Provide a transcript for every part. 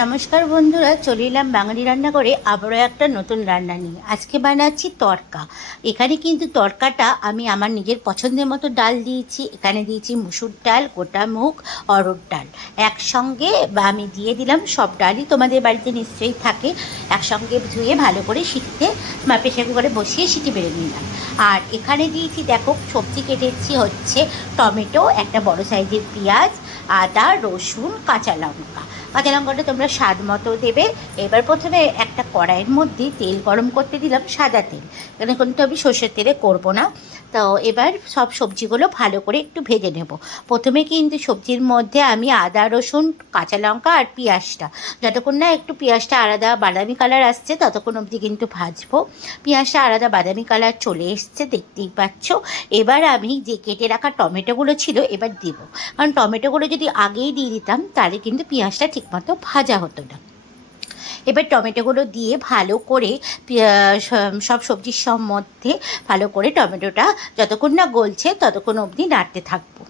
নমস্কার বন্ধুরা, চলে এলাম বাঙালি রান্নাঘরে আবারও একটা নতুন রান্না নিয়ে। আজকে বানাচ্ছি তড়কা। এখানে কিন্তু তড়কাটা আমি আমার নিজের পছন্দের মতো ডাল দিয়েছি। এখানে দিয়েছি মুসুর ডাল, গোটা মুগ, অড়হর ডাল একসঙ্গে। আমি দিয়ে দিলাম সব ডালই, তোমাদের বাড়িতে নিশ্চয়ই থাকে। একসঙ্গে ধুয়ে ভালো করে সিটিতে প্রেশার কুকারে বসিয়ে সিটি বেড়ে নিলাম। আর এখানে দিয়েছি, দেখো সবজি কেটেছি হচ্ছে টমেটো, একটা বড় সাইজের পেঁয়াজ, আদা, রসুন, কাঁচা লঙ্কা। কাঁচা লঙ্কাটা তোমরা স্বাদ মতো দেবে। এবার প্রথমে একটা কড়াইয়ের মধ্যে তেল গরম করতে দিলাম, সাদা তেল, এখানে কিন্তু আমি সর্ষের তেলে করবো না। তো এবার সব সবজিগুলো ভালো করে একটু ভেজে নেব। প্রথমে কিন্তু সবজির মধ্যে আমি আদা, রসুন, কাঁচা লঙ্কা আর পেঁয়াজটা, যতক্ষণ না একটু পেঁয়াজটা আলাদা বাদামি কালার আসছে ততক্ষণ অবধি কিন্তু ভাজবো। পেঁয়াজটা আলাদা বাদামি কালার চলে এসছে, দেখতেই পাচ্ছ। এবার আমি যে কেটে রাখা টমেটোগুলো ছিল এবার দেব, কারণ টমেটোগুলো যদি আগেই দিয়ে দিতাম তাহলে কিন্তু পেঁয়াজটা ঠিকমতো ভাজা হতো না। এবার টমেটোগুলো দিয়ে ভালো করে সব সবজির মধ্যে ভালো করে টমেটোটা যতক্ষণ না গলছে ততক্ষণ অবধি নাড়তে থাকবো।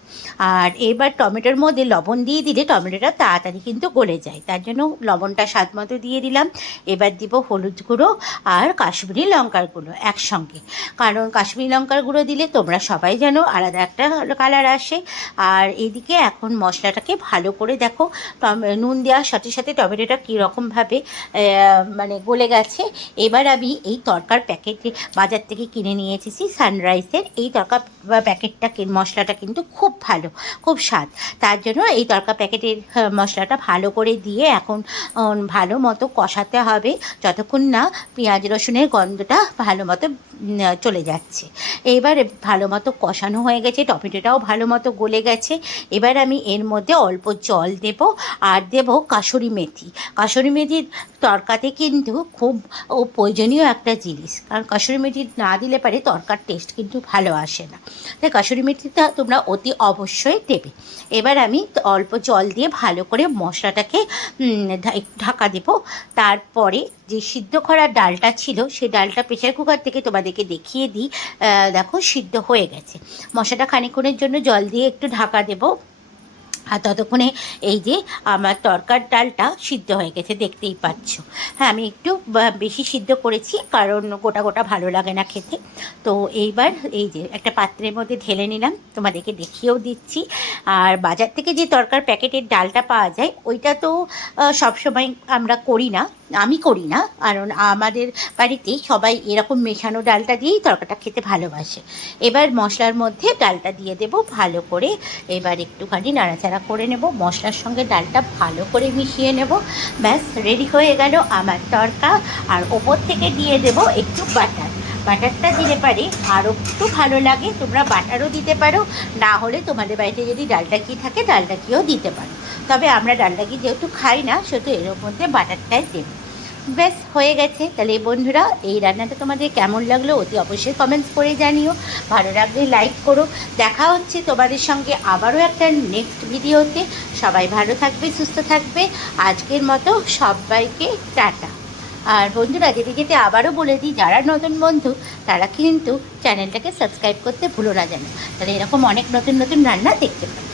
আর এবার টমেটোর মধ্যে লবণ দিয়ে দিলে টমেটোটা তাড়াতাড়ি কিন্তু গলে যায়, তার জন্য লবণটা স্বাদ মতো দিয়ে দিলাম। এবার দিব হলুদ গুঁড়ো আর কাশ্মীরি লঙ্কার গুঁড়ো একসঙ্গে, কারণ কাশ্মীরি লঙ্কার গুঁড়ো দিলে তোমরা সবাই জানো আলাদা একটা কালার আসে। আর এদিকে এখন মশলাটাকে ভালো করে দেখো, নুন দেওয়ার সাথে সাথে টমেটোটা কীরকমভাবে মানে গলে গেছে। এবার আমি এই তড়কার প্যাকেট বাজার থেকে কিনে নিয়ে এসেছি সানরাইজের। এই তড়কা প্যাকেটটা মশলাটা কিন্তু খুব ভালো, খুব স্বাদ। তার জন্য এই তড়কা প্যাকেটের মশলাটা ভালো করে দিয়ে এখন ভালো মতো কষাতে হবে যতক্ষণ না পেঁয়াজ রসুনের গন্ধটা ভালো মতো চলে যাচ্ছে। এবার ভালো মতো কষানো হয়ে গেছে, টমেটোটাও ভালো মতো গলে গেছে। এবার আমি এর মধ্যে অল্প জল দেব আর দেব কাসুরি মেথি। কাসুরি মেথির তড়কাতে কিন্তু খুব প্রয়োজনীয় একটা জিনিস, কারণ কাসুরি মেথি না দিলে পারে তড়কার টেস্ট কিন্তু ভালো আসে না। তাই কাসুরি মেথিটা তোমরা অতি অবশ্যই দেবে। এবার আমি অল্প জল দিয়ে ভালো করে মশলাটাকে ঢাকা দেব। তারপরে যে সিদ্ধ করা ডালটা ছিল সেই ডালটা প্রেশার কুকার থেকে তোমাদেরকে দেখিয়ে দিই। দেখো সিদ্ধ হয়ে গেছে। মশলাটা খানিকক্ষণের জন্য জল দিয়ে একটু ঢাকা দেব। আর ততক্ষণে এই যে আমার তড়কার ডালটা সিদ্ধ হয়ে গেছে, দেখতেই পাচ্ছ। হ্যাঁ, আমি একটু বেশি সিদ্ধ করেছি কারণ গোটা গোটা ভালো লাগে না খেতে। তো এইবার এই যে একটা পাত্রের মধ্যে ঢেলে নিলাম, তোমাদেরকে দেখিয়েও দিচ্ছি। আর বাজার থেকে যে তড়কার প্যাকেটের ডালটা পাওয়া যায় ওইটা তো সবসময় আমরা করি না, আমি করি না, কারণ আমাদের বাড়িতে সবাই এরকম মেশানো ডালটা দিয়েই তড়কাটা খেতে ভালোবাসে। এবার মশলার মধ্যে ডালটা দিয়ে দেব ভালো করে। এবার একটুখানি নাড়াচাড়া করে নেব, মশলার সঙ্গে ডালটা ভালো করে মিশিয়ে নেব। ব্যাস রেডি হয়ে গেল আমার তড়কা। আর ওপর থেকে দিয়ে দেব একটু বাটার। বাটারটা দিলে পারে আরও একটু ভালো লাগে, তোমরা বাটারও দিতে পারো, না হলে তোমাদের বাড়িতে যদি ডালটা ঘি থাকে ডালটা ঘিও দিতে পারো। তবে আমরা ডালটা ঘি যেহেতু খাই না সেহেতু এর মধ্যে বাটারটাই দেব। ব্যাস হয়ে গেছে। তাহলে বন্ধুরা, এই রান্নাটা তোমাদের কেমন লাগলো অতি অবশ্যই কমেন্টস করে জানিও। ভালো লাগলে লাইক করো। দেখা হচ্ছে তোমাদের সঙ্গে আবারও একটা নেক্সট ভিডিওতে। সবাই ভালো থাকবে, সুস্থ থাকবে। আজকের মতো সবাইকে টাটা। আর বন্ধুরা, যেতে যেতে আবারও বলে দিই, যারা নতুন বন্ধু তারা কিন্তু চ্যানেলটাকে সাবস্ক্রাইব করতে ভুলো না যেন, তাহলে এরকম অনেক নতুন নতুন রান্না দেখতে পাবে।